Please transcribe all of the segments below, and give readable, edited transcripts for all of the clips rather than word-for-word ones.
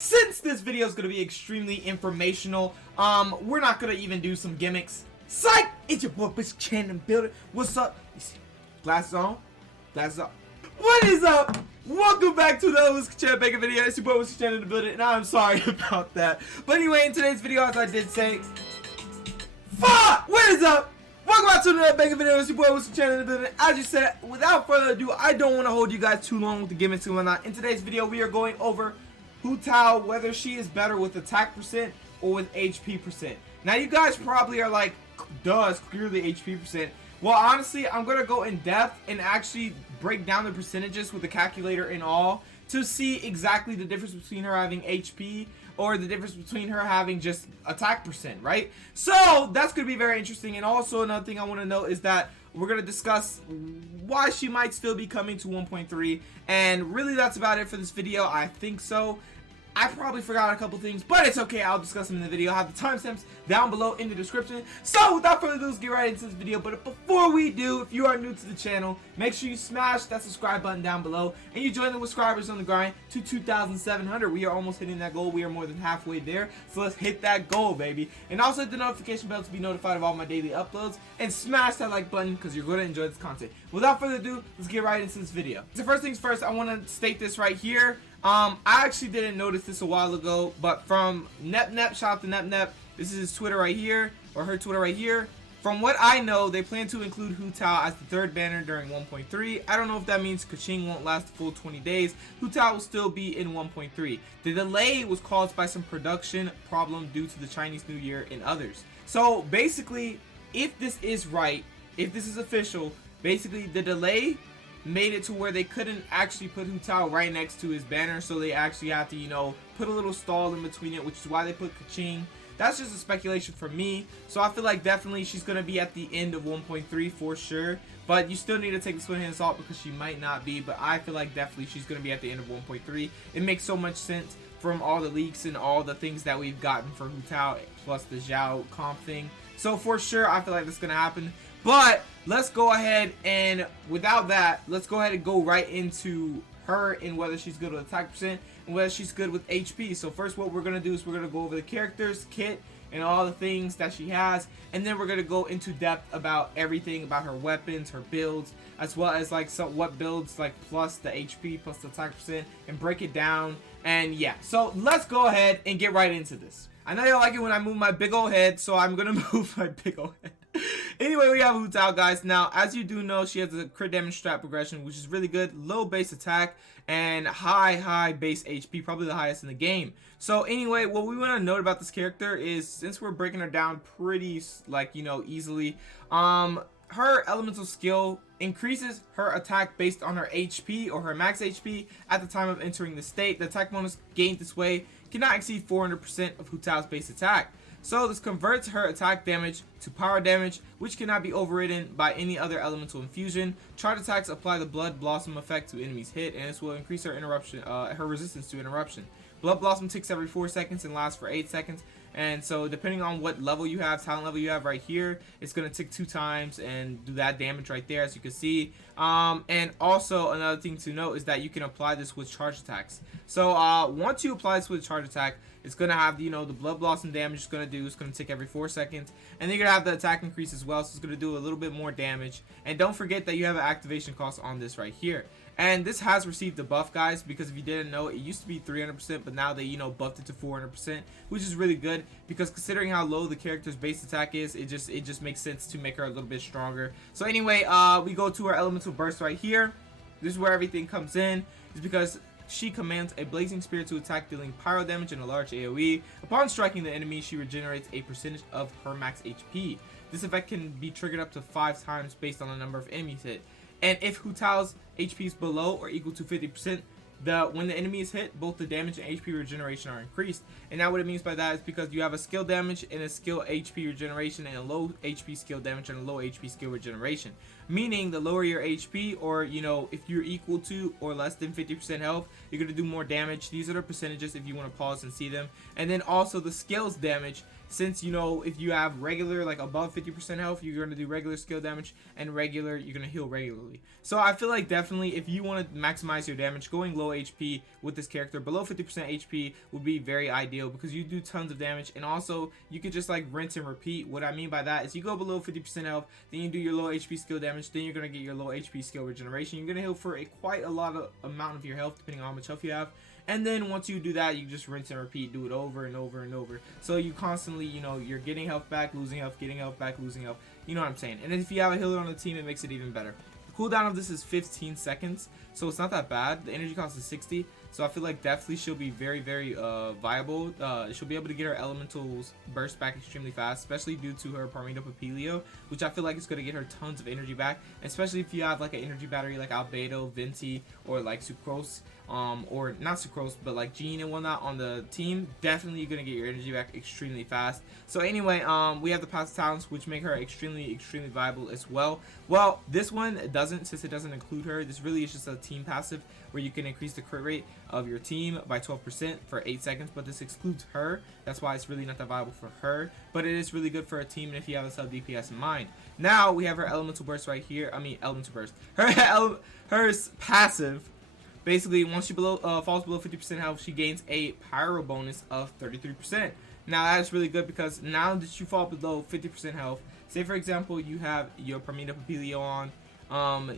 Since this video is going to be extremely informational, we're not going to even do some gimmicks. Psych! It's your boy, bitch, Channing Builder. What's up? You see, glasses on? Glasses on. What is up? Welcome back to the Channing Baker video. It's your boy, Mr. Channing Builder, and I'm sorry about that. But anyway, in today's video, as I did say, fuck! What is up? Welcome back to another Baker video. It's your boy, Mr. Channing Builder. As you said, without further ado, I don't want to hold you guys too long with the gimmicks and whatnot. In today's video, we are going over Hu Tao, whether she is better with attack percent or with HP percent. Now you guys probably are like, duh, it's clearly HP percent. Well, honestly, I'm going to go in depth and actually break down the percentages with the calculator and all to see exactly the difference between her having HP or the difference between her having just attack percent, right? So that's going to be very interesting. And also another thing I want to note is that we're going to discuss why she might still be coming to 1.3, and really that's about it for this video. I think so. I probably forgot a couple things, but it's okay. I'll discuss them in the video. I'll have the timestamps down below in the description. So without further ado, let's get right into this video. But before we do, if you are new to the channel, make sure you smash that subscribe button down below and you join the subscribers on the grind to 2,700. We are almost hitting that goal. We are more than halfway there. So let's hit that goal, baby. And also hit the notification bell to be notified of all my daily uploads, and smash that like button because you're going to enjoy this content. Without further ado, let's get right into this video. So first things first, I want to state this right here. I actually didn't notice this a while ago, but from Nep, shout out to Nep, this is his Twitter right here, or her Twitter right here. From what I know, they plan to include Hu Tao as the third banner during 1.3. I don't know if that means Kaching won't last the full 20 days. Hu Tao will still be in 1.3. The delay was caused by some production problem due to the Chinese New Year and others. So basically, if this is right, if this is official, basically the delay made it to where they couldn't actually put Hu Tao right next to his banner, so they actually have to, you know, put a little stall in between it, which is why they put Kaching. That's just a speculation for me, so I feel like definitely she's going to be at the end of 1.3 for sure, but you still need to take this with a grain of salt because she might not be, but I feel like definitely she's going to be at the end of 1.3. It makes so much sense from all the leaks and all the things that we've gotten for Hu Tao, plus the Zhao comp thing, so for sure I feel like that's going to happen. But let's go ahead and, without that, let's go ahead and go right into her and whether she's good with attack percent and whether she's good with HP. So first what we're going to do is we're going to go over the characters, kit, and all the things that she has, and then we're going to go into depth about everything about her weapons, her builds, as well as like what builds like plus the HP plus the attack percent, and break it down. And yeah, so let's go ahead and get right into this. I know you like it when I move my big old head, so I'm going to move my big old head. Anyway, we have Hu Tao, guys. Now, as you do know, she has a crit damage strat progression, which is really good. Low base attack and high base HP, probably the highest in the game. So anyway, what we want to note about this character is, since we're breaking her down pretty, like, you know, easily, her elemental skill increases her attack based on her HP or her max HP at the time of entering the state. The attack bonus gained this way cannot exceed 400% of Hu Tao's base attack. So this converts her attack damage to power damage, which cannot be overridden by any other elemental infusion. Charge attacks apply the Blood Blossom effect to enemies hit, and this will increase her her resistance to interruption. Blood Blossom ticks every 4 seconds and lasts for 8 seconds. And so depending on what level you have, talent level you have right here, it's going to tick 2 times and do that damage right there, as you can see. And also another thing to note is that you can apply this with charge attacks. So once you apply this with charge attack, it's going to have, you know, the Blood Blossom damage it's going to do. It's going to tick every 4 seconds. And then you're going to have the attack increase as well, so it's going to do a little bit more damage. And don't forget that you have an activation cost on this right here. And this has received the buff, guys, because if you didn't know, it used to be 300%, but now they, you know, buffed it to 400%, which is really good because considering how low the character's base attack is, it just makes sense to make her a little bit stronger. So anyway, we go to her elemental burst right here. This is where everything comes in. It's because she commands a blazing spear to attack, dealing pyro damage and a large AoE. Upon striking the enemy, she regenerates a percentage of her max HP. This effect can be triggered up to 5 times based on the number of enemies hit. And if Hu Tao's HP is below or equal to 50%, when the enemy is hit, both the damage and HP regeneration are increased. And now what it means by that is because you have a skill damage and a skill HP regeneration, and a low HP skill damage and a low HP skill regeneration. Meaning the lower your HP, or, you know, if you're equal to or less than 50% health, you're going to do more damage. These are the percentages if you want to pause and see them. And then also the skills damage since, you know, if you have regular, like above 50% health, you're going to do regular skill damage, and regular, you're going to heal regularly. So I feel like definitely if you want to maximize your damage, going low HP with this character below 50% HP would be very ideal, because you do tons of damage, and also you could just like rinse and repeat. What I mean by that is you go below 50% health, then you do your low HP skill damage, then you're going to get your low HP skill regeneration. You're going to heal for quite a lot of amount of your health depending on how much health you have. And then once you do that, you just rinse and repeat, do it over and over and over. So you constantly, you know, you're getting health back, losing health, getting health back, losing health. You know what I'm saying? And if you have a healer on the team, it makes it even better. The cooldown of this is 15 seconds, so it's not that bad. The energy cost is 60, so I feel like definitely she'll be very, very viable. She'll be able to get her elementals burst back extremely fast, especially due to her Parmita Papilio, which I feel like is going to get her tons of energy back, especially if you have like an energy battery like Albedo, Venti, or like Sucrose. Or not Sucrose, but like Jean and whatnot on the team. Definitely you're gonna get your energy back extremely fast. So anyway, we have the passive talents, which make her extremely viable as well. Well, this one doesn't, since it doesn't include her. This really is just a team passive where you can increase the crit rate of your team by 12% for 8 seconds, but this excludes her. That's why it's really not that viable for her, but it is really good for a team if you have a sub DPS in mind. Now we have her elemental burst right here. I mean elemental burst. Her passive. Basically, once she falls below 50% health, she gains a pyro bonus of 33%. Now, that's really good because now that you fall below 50% health, say for example, you have your Parmita Papilio on,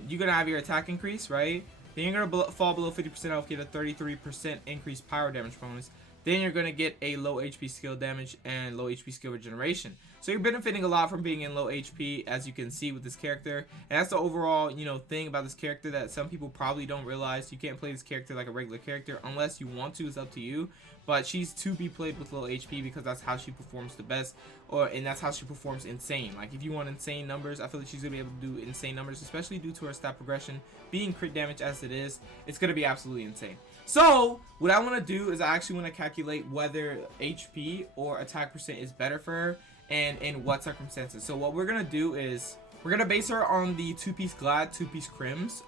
you're going to have your attack increase, right? Then you're going to fall below 50% health, get a 33% increased pyro damage bonus. Then you're going to get a low HP skill damage and low HP skill regeneration. So you're benefiting a lot from being in low HP, as you can see with this character. And that's the overall, you know, thing about this character that some people probably don't realize. You can't play this character like a regular character unless you want to. It's up to you. But she's to be played with low HP because that's how she performs the best, and that's how she performs insane. Like if you want insane numbers, I feel like she's gonna be able to do insane numbers, especially due to her stat progression being crit damage as it is. It's gonna be absolutely insane. So what I want to do is I actually want to calculate whether HP or attack percent is better for her and in what circumstances. So what we're gonna do is we're gonna base her on the 2-piece Glad, 2-piece Crims,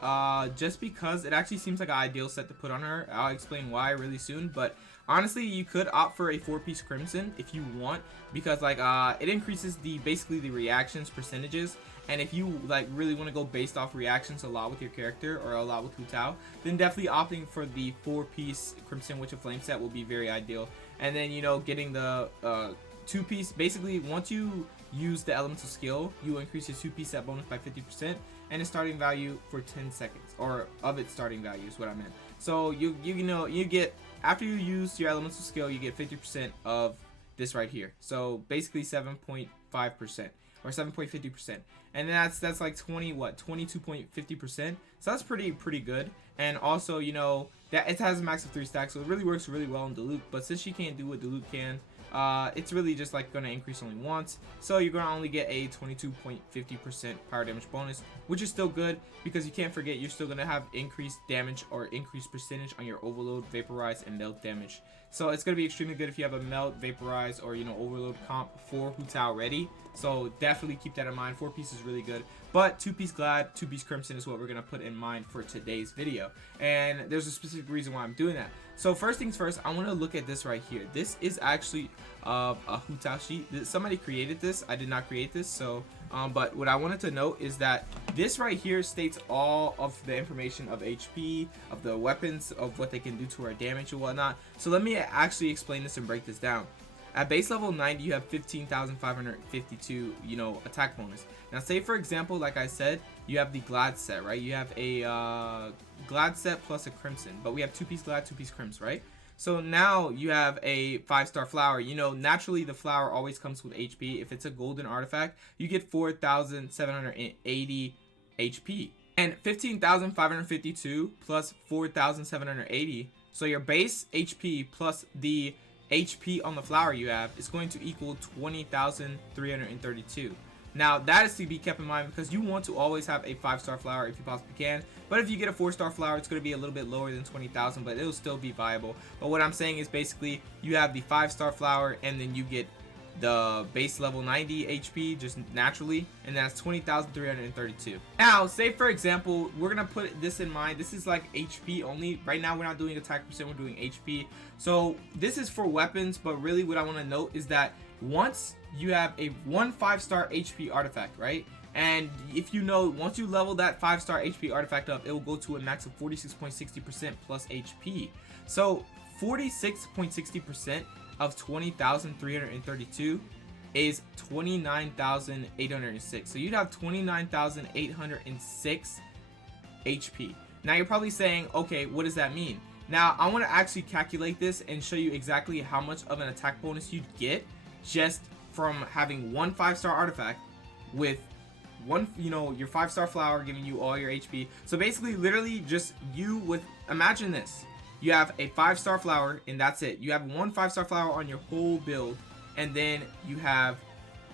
just because it actually seems like an ideal set to put on her. I'll explain why really soon, but honestly, you could opt for a 4-piece Crimson if you want, because like it increases basically the reactions percentages. And if you like really want to go based off reactions a lot with your character or a lot with Hu Tao, then definitely opting for the 4-piece Crimson Witch of Flame set will be very ideal. And then, you know, getting the 2-piece, basically once you use the elemental skill, you increase your 2-piece set bonus by 50% and its starting value for 10 seconds, or of its starting value is what I meant. So you know, you get, after you use your elemental skill, you get 50% of this right here. So basically 7.5% or 7.50%, and that's like 22.50%. So that's pretty good. And also, you know, that it has a max of 3 stacks, so it really works really well in Diluc. But since she can't do what Diluc can, it's really just like going to increase only once, so you're going to only get a 22.50% power damage bonus, which is still good because you can't forget you're still going to have increased damage or increased percentage on your overload, vaporize, and melt damage. So it's going to be extremely good if you have a melt, vaporize, or, you know, overload comp for Hu Tao ready. So definitely keep that in mind. 4-piece is really good, but 2-piece Glad, 2-piece Crimson is what we're going to put in mind for today's video, and there's a specific reason why I'm doing that. So first things first, I want to look at this right here. This is actually a Hu Tao sheet. Somebody created this. I did not create this. So but what I wanted to note is that this right here states all of the information of HP, of the weapons, of what they can do to our damage and whatnot. So let me actually explain this and break this down. At base level 90, you have 15,552, you know, attack bonus. Now, say for example, like I said, you have the Glad set, right? You have a Glad set plus a Crimson, but we have 2-piece Glad, 2-piece Crims, right? So now you have a 5-star flower. You know, naturally the flower always comes with HP. If it's a golden artifact, you get 4,780 HP. And 15,552 plus 4,780. So your base HP plus the HP on the flower you have is going to equal 20,332. Now that is to be kept in mind because you want to always have a 5-star flower if you possibly can. But if you get a 4-star flower, it's going to be a little bit lower than 20,000, but it'll still be viable. But what I'm saying is basically you have the 5-star flower and then you get the base level 90 HP just naturally, and that's 20,332. Now, say for example, we're gonna put this in mind. This is like HP only. Right now, we're not doing attack percent, we're doing HP. So this is for weapons, but really what I want to note is that once you have a 5-star HP artifact, right? And if you know, once you level that 5-star HP artifact up, it will go to a max of 46.60% plus HP. So 46.60% of 20,332 is 29,806. So you'd have 29,806 HP. Now you're probably saying, okay, what does that mean? Now I want to actually calculate this and show you exactly how much of an attack bonus you'd get just from having one 5-star artifact with one, you know, your 5-star flower giving you all your HP. So basically, literally just you with, imagine this. You have a 5-star flower and that's it. You have one 5-star flower on your whole build, and then you have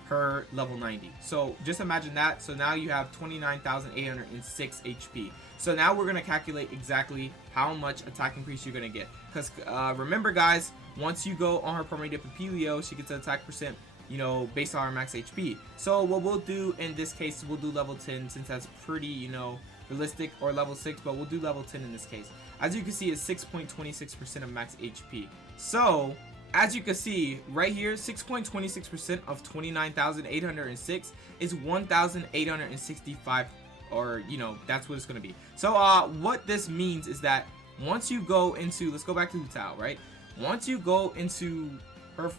her level 90. So just imagine that. So now you have 29,806 HP. So now we're going to calculate exactly how much attack increase you're going to get. Because remember guys, once you go on her primary dip of Pelio, she gets an attack percent, you know, based on her max HP. So what we'll do in this case, we'll do level 10 since that's pretty, you know, realistic, or level 6, but we'll do level 10 in this case. As you can see, it's 6.26% of max HP. So as you can see right here, 6.26% of 29,806 is 1,865, or you know, that's what it's going to be. So what this means is that once you go into, let's go back to Hu Tao, right? Once you go into her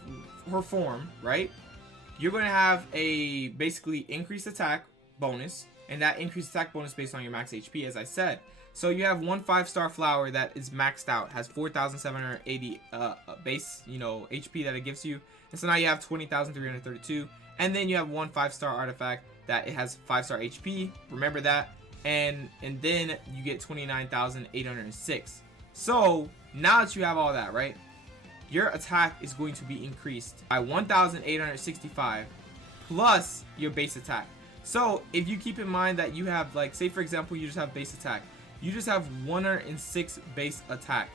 form, right, you're going to have a basically increased attack bonus, and that increased attack bonus based on your max HP, as I said. So you have one 5-star flower that is maxed out, has 4,780 base, you know, HP that it gives you, and so now you have 20,332. And then you have one 5-star artifact that it has 5-star HP. Remember that, and then you get 29,806. So now that you have all that, right, your attack is going to be increased by 1,865 plus your base attack. So if you keep in mind that you have, like, say for example, you just have base attack, you just have 106 base attack.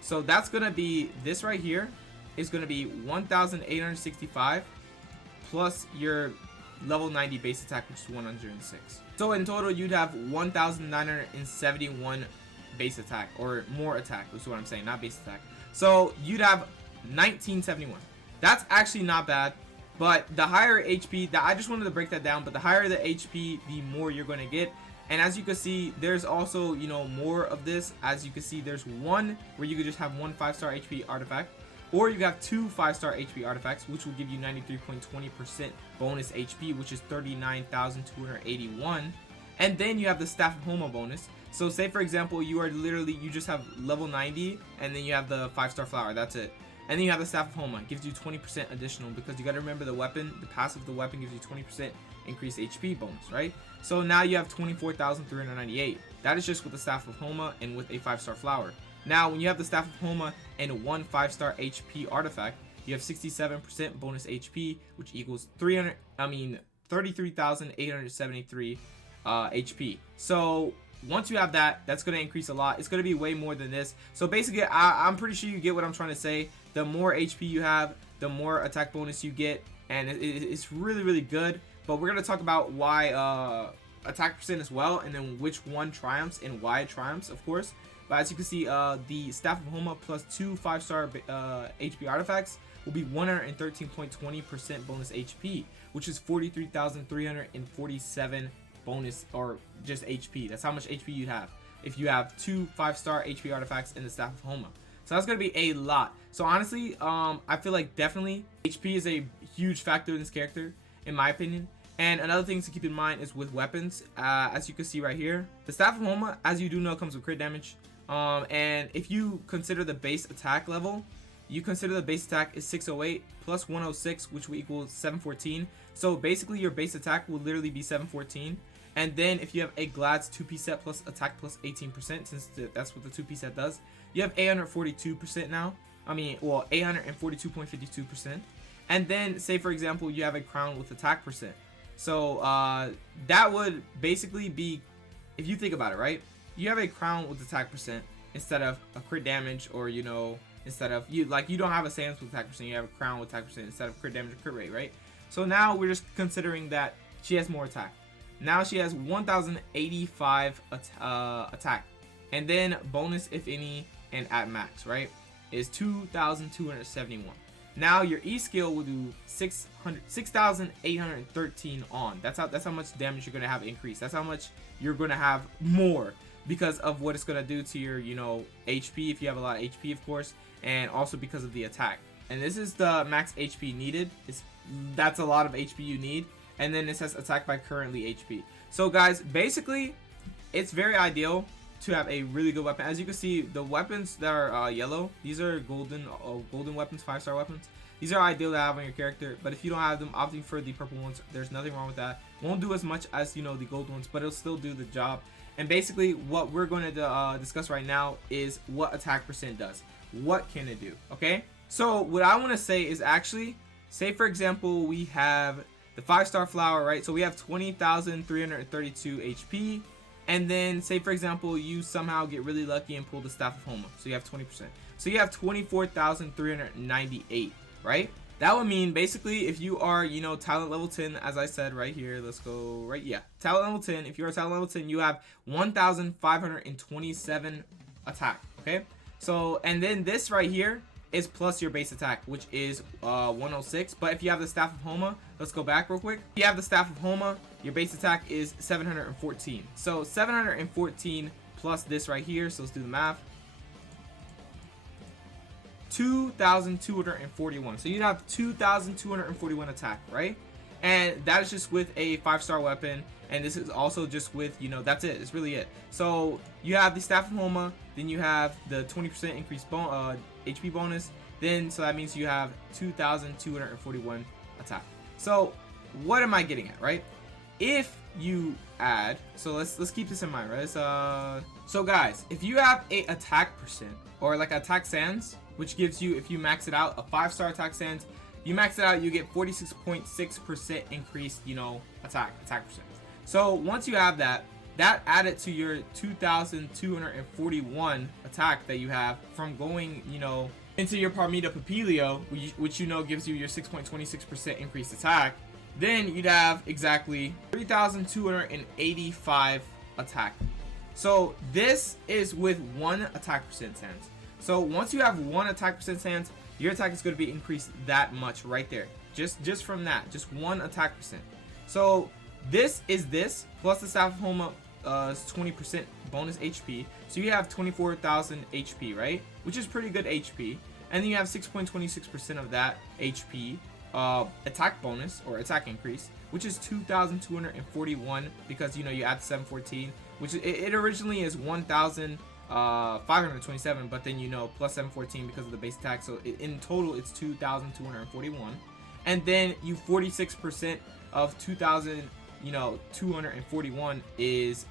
So that's gonna be, this right here is gonna be 1,865 plus your level 90 base attack, which is 106. So in total, you'd have 1,971 base attack, or more attack, which is what I'm saying, not base attack. So you'd have 1971. That's actually not bad. But the higher HP, I just wanted to break that down, but the higher the HP, the more you're going to get. And as you can see, there's also, you know, more of this. As you can see, there's one where you could just have one 5-star HP artifact, or you have two 5-star HP artifacts, which will give you 93.20% bonus HP, which is 39,281. And then you have the Staff of Homa bonus. So say for example, you just have level 90, and then you have the 5-star flower, that's it. And then you have the Staff of Homa, gives you 20% additional, because you got to remember the weapon, the passive of the weapon gives you 20% increased HP bonus, right? So now you have 24,398. That is just with the Staff of Homa and with a 5-star flower. Now when you have the Staff of Homa and one 5-star HP artifact, you have 67% bonus HP, which equals 33,873 HP. So once you have that, that's going to increase a lot. It's going to be way more than this. So basically, I'm pretty sure you get what I'm trying to say. The more HP you have, the more attack bonus you get, and it's really, really good. But we're going to talk about why attack percent as well, and then which one triumphs and why it triumphs, of course. But as you can see, the Staff of Homa plus two 5-star HP artifacts will be 113.20% bonus HP, which is 43,347 bonus, or just HP. That's how much HP you have if you have two 5-star HP artifacts in the Staff of Homa. So that's gonna be a lot. So honestly, I feel like definitely HP is a huge factor in this character, in my opinion. And another thing to keep in mind is with weapons. As you can see right here, the Staff of Homa, as you do know, comes with crit damage. And if you consider the base attack level, you consider the base attack is 608 plus 106, which will equal 714. So basically your base attack will literally be 714. And then if you have a Glad's 2-piece set plus attack plus 18%, since that's what the 2-piece set does, you have 842% now. I mean, well, 842.52%. And then say for example, you have a crown with attack percent. So that would basically be, if you think about it, right? You have a crown with attack percent instead of a crit damage, or you know, instead of you don't have a Sans with attack percent, you have a crown with attack percent instead of crit damage or crit rate, right? So now we're just considering that she has more attack. Now she has 1,085 attack, and then bonus if any, and at max, right, is 2,271. Now your E skill will do 6,813 on. That's how much damage you're gonna have increased. That's how much you're gonna have more because of what it's gonna do to your, you know, HP if you have a lot of HP, of course, and also because of the attack. And this is the max HP needed. That's a lot of HP you need. And then it says attack by currently HP. So guys, basically, it's very ideal to have a really good weapon. As you can see, the weapons that are yellow, these are golden weapons, 5-star weapons. These are ideal to have on your character, but if you don't have them, opting for the purple ones, there's nothing wrong with that. Won't do as much as, you know, the gold ones, but it'll still do the job. And basically what we're going to discuss right now is what attack percent does. What can it do? Okay, so what I want to say is, actually, say for example we have the 5-star flower, right? So we have 20,332 HP. And then say for example you somehow get really lucky and pull the staff of homa, so you have 20%, so you have 24,398, right? That would mean basically if you are, you know, talent level 10, as I said right here, let's go right, yeah, talent level 10, if you're a talent level 10, you have 1,527 attack. Okay, so and then this right here is plus your base attack, which is 106. But if you have the staff of homa, let's go back real quick. If you have the staff of homa, your base attack is 714. So 714 plus this right here, so let's do the math, 2,241. So you'd have 2,241 attack, right? And that is just with a 5-star weapon, and this is also just with, you know, that's it, it's really it. So you have the staff of homa, then you have the 20% increased HP bonus, then so that means you have 2,241 attack. So what am I getting at, right? If you add, so let's keep this in mind, right? So guys, if you have a attack percent, or like attack sands, which gives you, if you max it out, a 5-star attack sands, you max it out, you get 46.6% increased, you know, attack percent. So once you have that added to your 2,241 attack that you have from going, you know, into your Parmita Papilio, which you know gives you your 6.26% increased attack, then you'd have exactly 3,285 attack. So this is with 1 attack percent sands. So once you have 1 attack percent sands, your attack is going to be increased that much right there. Just from that, just 1 attack percent. So this is this plus the staff of homa 20% bonus HP. So you have 24,000 HP, right? Which is pretty good HP. And then you have 6.26% of that HP attack bonus or attack increase, which is 2,241 because, you know, you add 714, which it originally is 1,527, but then, you know, plus 714 because of the base attack. So in total it's 2,241. And then you 46% of 2,241 is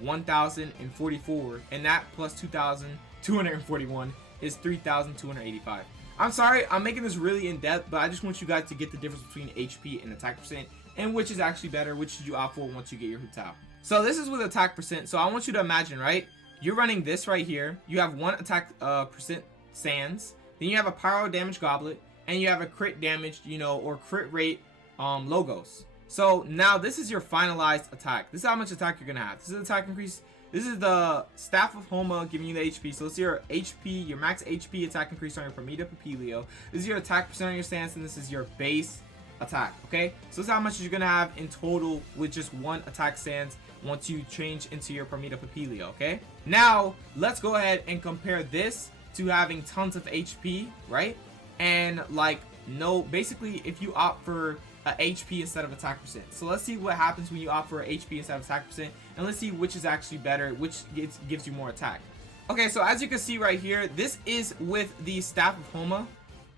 1,044, and that plus 2,241 is 3,285. I'm sorry, I'm making this really in depth, but I just want you guys to get the difference between HP and attack percent, and which is actually better, which should you opt for once you get your Hu Tao. So this is with attack percent. So I want you to imagine, right? You're running this right here. You have 1 attack percent sands, then you have a pyro damage goblet, and you have a crit damage, you know, or crit rate logos. So now this is your finalized attack. This is how much attack you're gonna have. This is attack increase. This is the staff of homa giving you the HP. So it's your HP, your max HP attack increase on your Parmita Papilio. This is your attack percent on your stance, and this is your base attack. Okay, so this is how much you're gonna have in total with just 1 attack stance once you change into your Parmita Papilio. Okay, now let's go ahead and compare this to having tons of HP, right? And like, no, basically if you opt for HP instead of attack percent. So let's see what happens when you opt for HP instead of attack percent, and let's see which is actually better, which gives you more attack. Okay, so as you can see right here, this is with the staff of homa,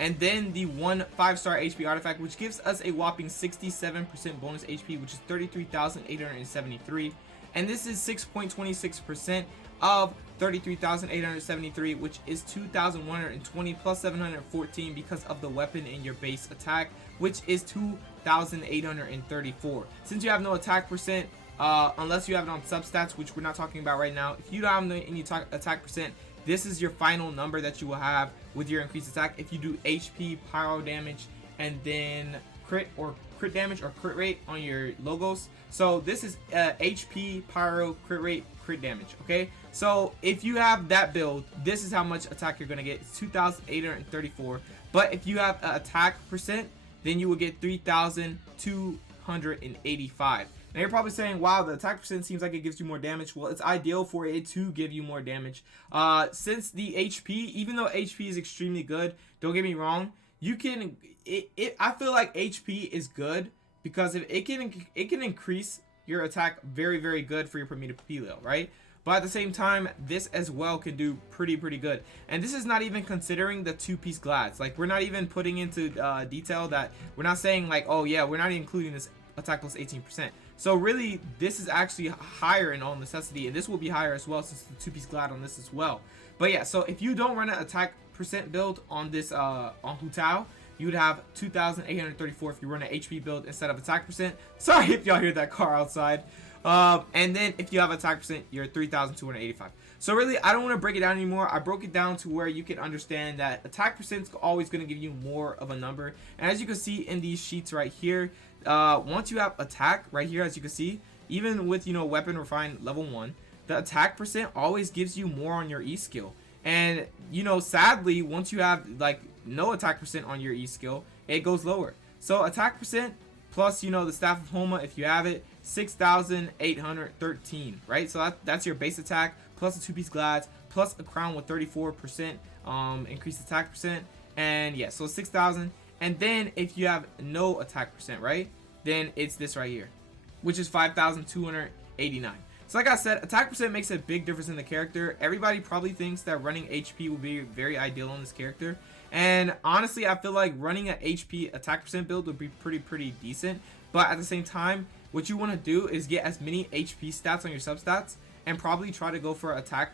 and then the 1 5-star HP artifact, which gives us a whopping 67% bonus HP, which is 33,873, and this is 6.26% of 33,873, which is 2,120 plus 714 because of the weapon in your base attack, which is 2,834. Since you have no attack percent, unless you have it on substats, which we're not talking about right now, if you don't have any attack percent, this is your final number that you will have with your increased attack if you do HP, pyro damage, and then crit damage or crit rate on your logos. So this is HP, pyro, crit rate, crit damage. Okay, So if you have that build, this is how much attack you're gonna get. It's 2,834. But if you have attack percent, then you will get 3,285. Now you're probably saying, wow, the attack percent seems like it gives you more damage. Well, it's ideal for it to give you more damage. Since the HP, even though HP is extremely good, don't get me wrong, you can, I feel like HP is good because if it can increase your attack very, very good for your Premier Papilio, right? But at the same time, this as well can do pretty good. And this is not even considering the 2-piece glads. Like, we're not even putting into detail that we're not saying like, oh yeah, we're not including this attack plus 18%. So really, this is actually higher in all necessity, and this will be higher as well since the 2-piece glad on this as well. But yeah, so if you don't run an attack percent build on this on Hu Tao, you would have 2,834 if you run an HP build instead of attack percent. Sorry if y'all hear that car outside. And then if you have attack percent, you're 3,285. So really, I don't want to break it down anymore. I broke it down to where you can understand that attack percent is always going to give you more of a number. And as you can see in these sheets right here, once you have attack right here, as you can see, even with, you know, weapon refined level 1, the attack percent always gives you more on your E skill. And, you know, sadly, once you have like no attack percent on your E skill, it goes lower. So attack percent plus, you know, the Staff of Homa, if you have it, 6,813, right? So that's your base attack plus the 2-piece glads plus a crown with 34% increased attack percent. And yeah, so 6,000. And then if you have no attack percent, right, then it's this right here, which is 5,289. So like I said, attack percent makes a big difference in the character. Everybody probably thinks that running HP will be very ideal on this character. And honestly, I feel like running an HP attack percent build would be pretty decent. But at the same time, what you want to do is get as many HP stats on your substats and probably try to go for attack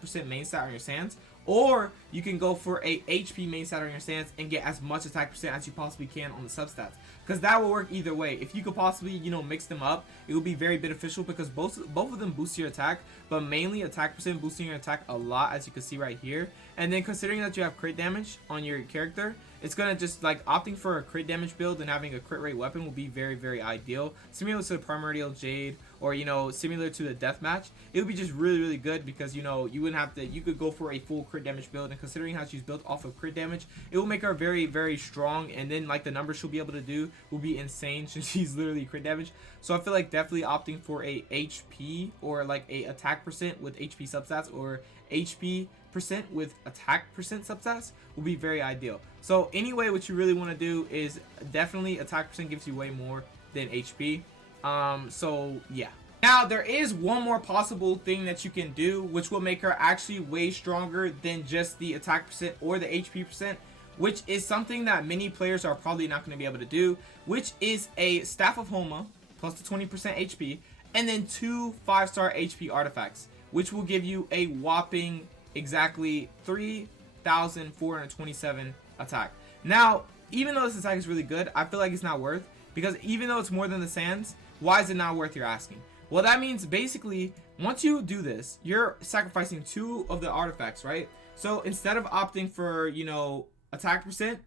percent main stat on your sands. Or you can go for a HP main stat on your sands and get as much attack percent as you possibly can on the substats. Because that will work either way. If you could possibly, you know, mix them up, it will be very beneficial because both of them boost your attack, but mainly attack percent boosting your attack a lot, as you can see right here. And then considering that you have crit damage on your character, it's gonna just like opting for a crit damage build and having a crit rate weapon will be very ideal. Similar to the Primordial Jade, or, you know, similar to the Deathmatch, it would be just really good because, you know, you wouldn't have to, you could go for a full crit damage build, and considering how she's built off of crit damage, it will make her very strong. And then like the numbers she'll be able to do will be insane since she's literally crit damage. So I feel like definitely opting for a HP or like a attack percent with HP substats, or HP percent with attack percent substats will be very ideal. So anyway, what you really want to do is definitely attack percent gives you way more than HP. So yeah. Now there is one more possible thing that you can do, which will make her actually way stronger than just the attack percent or the HP percent, which is something that many players are probably not going to be able to do, which is a Staff of Homa plus the 20% HP, and then 2 5-star HP artifacts, which will give you a whopping exactly 3,427 attack. Now, even though this attack is really good, I feel like it's not worth, because even though it's more than the sands, why is it not worth, you're asking? Well, that means basically once you do this, you're sacrificing 2 of the artifacts, right? So instead of opting for, you know, attack percent,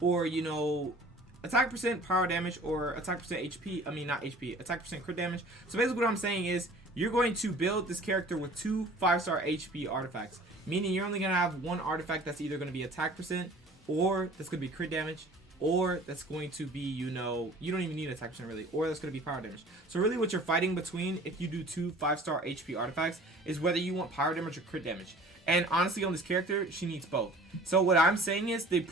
or, you know, attack percent power damage, or attack percent HP, I mean not HP, attack percent crit damage. So basically what I'm saying is you're going to build this character with 2 5-star HP artifacts, meaning you're only going to have one artifact that's either going to be attack percent, or that's going to be crit damage, or that's going to be, you know, you don't even need attack percent really, or that's going to be power damage. So really what you're fighting between, if you do 2 5-star HP artifacts, is whether you want power damage or crit damage. And honestly, on this character, she needs both. So what I'm saying is, the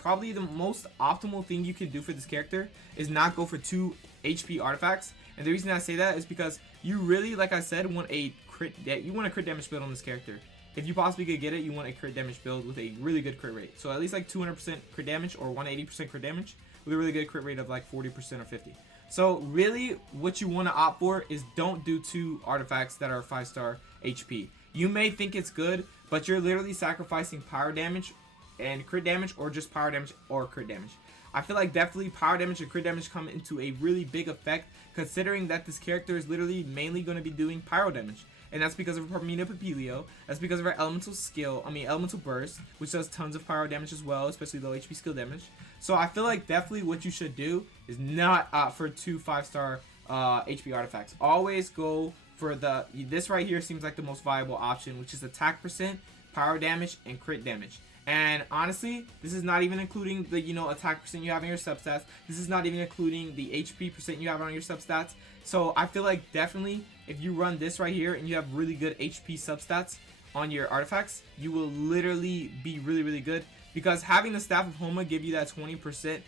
most optimal thing you can do for this character is not go for 2 HP artifacts. And the reason I say that is because you really, like I said, want a crit damage build on this character. If you possibly could get it, you want a crit damage build with a really good crit rate. So at least like 200% crit damage or 180% crit damage with a really good crit rate of like 40% or 50. So really what you want to opt for is don't do 2 artifacts that are 5-star HP. You may think it's good, but you're literally sacrificing power damage and crit damage, or just power damage or crit damage. I feel like definitely power damage and crit damage come into a really big effect, considering that this character is literally mainly going to be doing pyro damage. And that's because of her Mina Papilio, that's because of her elemental skill, elemental burst, which does tons of pyro damage as well, especially low HP skill damage. So I feel like definitely what you should do is not opt for 2 5-star HP artifacts. Always go for this right here seems like the most viable option, which is attack percent, pyro damage, and crit damage. And honestly, this is not even including the, you know, attack percent you have in your substats. This is not even including the HP percent you have on your substats. So I feel like definitely if you run this right here and you have really good HP substats on your artifacts, you will literally be really, really good, because having the Staff of Homa give you that 20%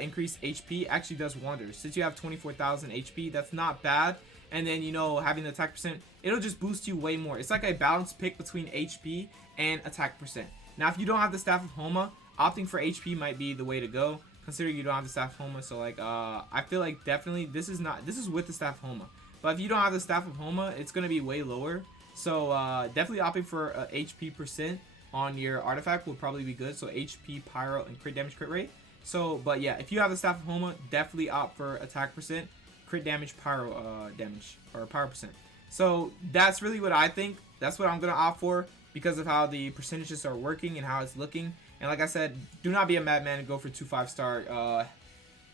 increased HP actually does wonders. Since you have 24,000 HP, that's not bad. And then, you know, having the attack percent, it'll just boost you way more. It's like a balanced pick between HP and attack percent. Now, if you don't have the Staff of Homa, opting for HP might be the way to go, considering you don't have the Staff of Homa. So, like, I feel like definitely this is with the Staff of Homa. But if you don't have the Staff of Homa, it's going to be way lower. So, definitely opting for HP percent on your artifact will probably be good. So, HP, pyro, and crit damage, crit rate. So, but yeah, if you have the Staff of Homa, definitely opt for attack percent, crit damage, pyro damage, or pyro percent. So, that's really what I think. That's what I'm going to opt for, because of how the percentages are working and how it's looking. And like I said, do not be a madman and go for 2 5-star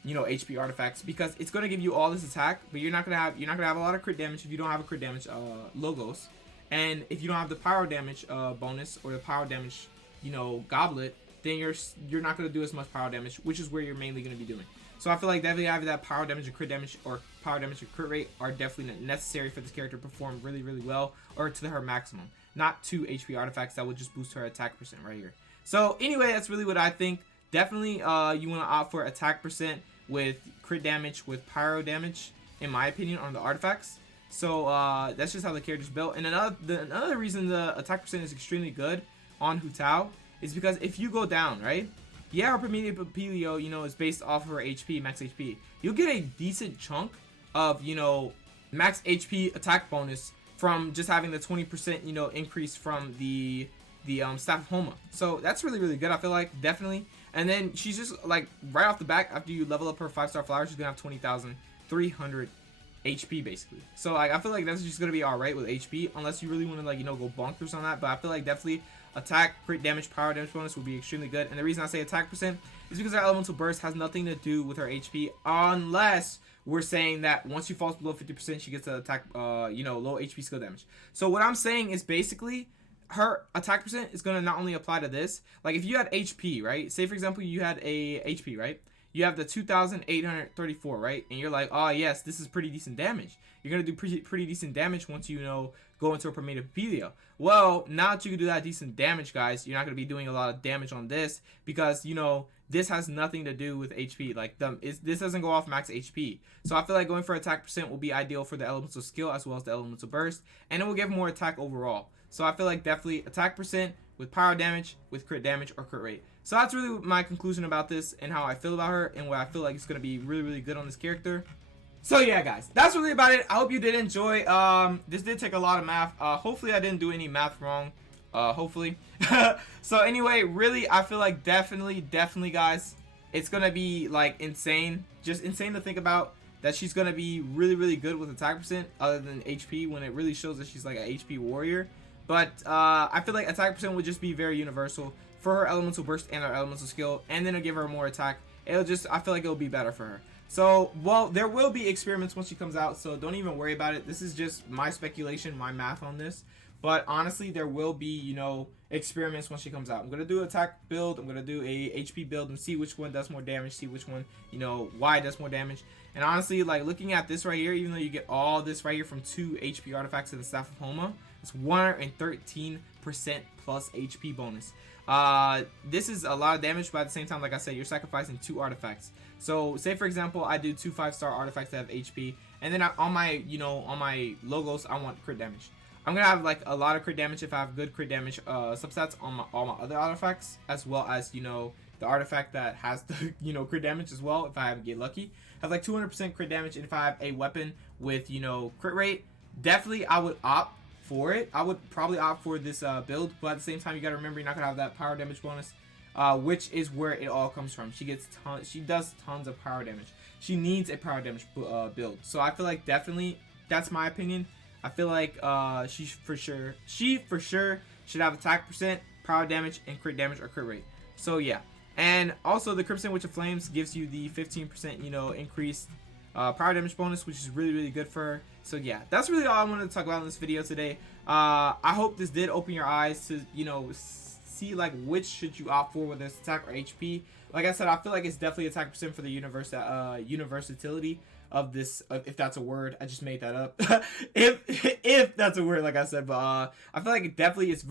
you know, HP artifacts, because it's going to give you all this attack, but you're not going to have a lot of crit damage if you don't have a crit damage logos. And if you don't have the pyro damage bonus, or the pyro damage, you know, goblet, then you're not going to do as much pyro damage, which is where you're mainly going to be doing. So I feel like definitely having that pyro damage and crit damage, or pyro damage and crit rate, are definitely necessary for this character to perform really, really well, or to her maximum. Not 2 HP artifacts that would just boost her attack percent right here. So anyway, that's really what I think. Definitely you want to opt for attack percent with crit damage with pyro damage, in my opinion, on the artifacts. So that's just how the character's built. And another reason the attack percent is extremely good on Hu Tao is because if you go down, right? Yeah, her Promethea Papilio, you know, is based off of her HP, max HP. You'll get a decent chunk of, you know, max HP attack bonus from just having the 20%, you know, increase from the Staff of Homa. So that's really, really good, I feel like, definitely. And then she's just, like, right off the back, after you level up her 5-star flower, she's gonna have 20,300 HP, basically. So, like, I feel like that's just gonna be alright with HP, unless you really want to, like, you know, go bonkers on that. But I feel like definitely attack, crit damage, power damage bonus would be extremely good. And the reason I say attack percent is because her elemental burst has nothing to do with her HP, unless we're saying that once she falls below 50%, she gets to attack, you know, low HP skill damage. So what I'm saying is basically her attack percent is going to not only apply to this, like if you had HP, right? Say for example, you had a HP, right? You have the 2,834, right? And you're like, oh yes, this is pretty decent damage. You're going to do pretty decent damage once you know, go into a Promethea Papilio. Well, now that you can do that decent damage, guys, you're not going to be doing a lot of damage on this, because, you know, this has nothing to do with HP. Like, this doesn't go off max HP. So I feel like going for attack percent will be ideal for the elemental skill as well as the elemental burst, and it will give more attack overall. So I feel like definitely attack percent with pyro damage, with crit damage, or crit rate. So that's really my conclusion about this, and how I feel about her, and what I feel like is going to be really, really good on this character. So yeah, guys, that's really about it. I hope you did enjoy. This did take a lot of math. Hopefully I didn't do any math wrong. Hopefully. So anyway, really, I feel like definitely, guys, it's gonna be like insane, just insane to think about that she's gonna be really, really good with attack percent, other than HP, when it really shows that she's like an HP warrior. But I feel like attack percent would just be very universal for her elemental burst and her elemental skill, and then it'll give her more attack. I feel like it'll be better for her. So, well, there will be experiments once she comes out, so don't even worry about it. This is just my speculation, my math on this. But honestly, there will be, you know, experiments once she comes out. I'm going to do an attack build, I'm going to do a HP build, and see which one does more damage, see which one, you know, why it does more damage. And honestly, like, looking at this right here, even though you get all this right here from 2 HP artifacts in the Staff of Homa, it's 113% plus HP bonus. This is a lot of damage, but at the same time, like I said, you're sacrificing 2 artifacts. So say for example, I do 2 5-star artifacts that have HP, and then on my, you know, on my logos, I want crit damage. I'm gonna have like a lot of crit damage if I have good crit damage substats on all my other artifacts, as well as, you know, the artifact that has the, you know, crit damage as well if I get lucky. I have like 200% crit damage, and if I have a weapon with, you know, crit rate, definitely I would opt for it. I would probably opt for this build, but at the same time, you gotta remember you're not gonna have that power damage bonus, which is where it all comes from. She does tons of power damage. She needs a power damage build. So I feel like definitely, that's my opinion. I feel like she for sure should have attack percent, power damage, and crit damage or crit rate. So yeah. And also the Crimson Witch of Flames gives you the 15%, you know, increased power damage bonus, which is really good for her. So yeah, that's really all I wanted to talk about in this video today. I hope this did open your eyes to, you know, see like which should you opt for, whether it's attack or HP. Like I said, I feel like it's definitely attack percent for the universality of this, if that's a word. I just made that up. if that's a word, like I said. But I feel like it definitely is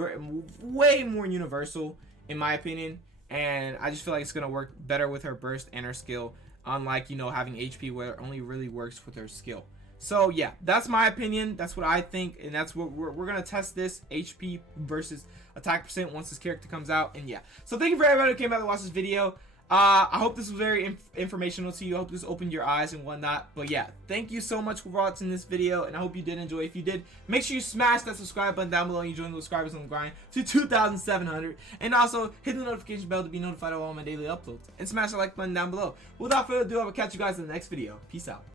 way more universal in my opinion, and I just feel like it's gonna work better with her burst and her skill, unlike, you know, having HP where it only really works with her skill. So yeah, that's my opinion. That's what I think, and that's what we're gonna test this HP versus attack percent once this character comes out. And yeah, so thank you for everybody who came out to watch this video. I hope this was very informational to you. I hope this opened your eyes and whatnot. But yeah, thank you so much for watching this video, and I hope you did enjoy. If you did, make sure you smash that subscribe button down below and you join the subscribers on the grind to 2,700. And also hit the notification bell to be notified of all my daily uploads. And smash the like button down below. Without further ado, I will catch you guys in the next video. Peace out.